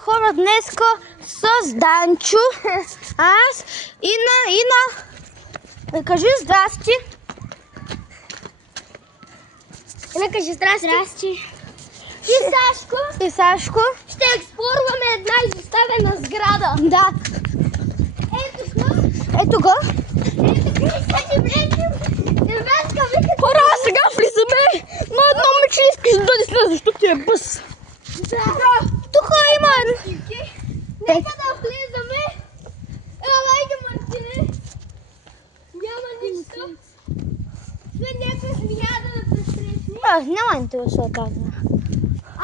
хора, днеска с Данчо, аз и на... Кажи здрасти. Ина, кажи здрасти. Здрасти. И Сашко. Ще експлорваме една изоставена сграда. Да. Ето го. Хора, сега влизаме. Но едно момиче не искаш да слезе, защото ти е бъс. Да. Тук има... Нека да влизаме. Елайде, Мартине. Няма нищо. След някаква свиня да престресни. Няма интересува тази.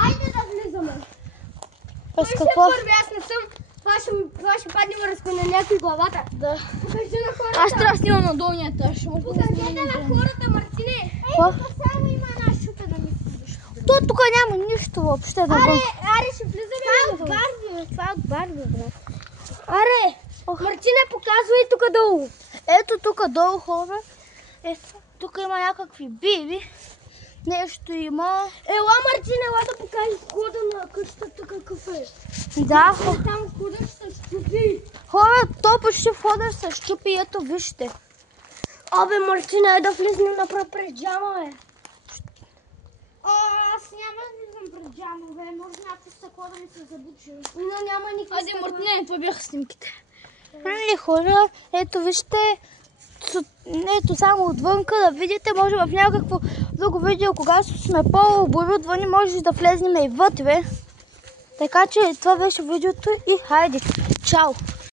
Айде да влизаме. С какво? Първи, аз не съм. Това ще падне върху на някой главата. Да. Покажи на хората. Аз трябва да снимам на долния етаж. Покажете на хората, Мартине. Какво? Тук само има една шупена мисля. Тук няма нищо въобще да бъде. Аре, ще влизаме. Това е от Барби, брат. Аре, Мартине, показвай тук долу. Ето тук долу, хора. Ето, тук има някакви биби. Нещо има. Ела, Мартине, ела да покажеш кода на къщата какъв е. Да, Там кода ще се щупи. хора, то почти входа се щупи. Ето, вижте. Абе, Мартине, да влезнем напред през джама, бе. Аз няма да влизам през джама, бе. Може някакво стъкло да ми се забучи. Но няма никакво Аде, Мартине, това бяха снимките. Хора, ето, вижте. Ето само отвънка да видите, може в някакво друго видео, когато сме по-оборудвани, може да влезнем и вътре. Така че това беше видеото и хайде, чао!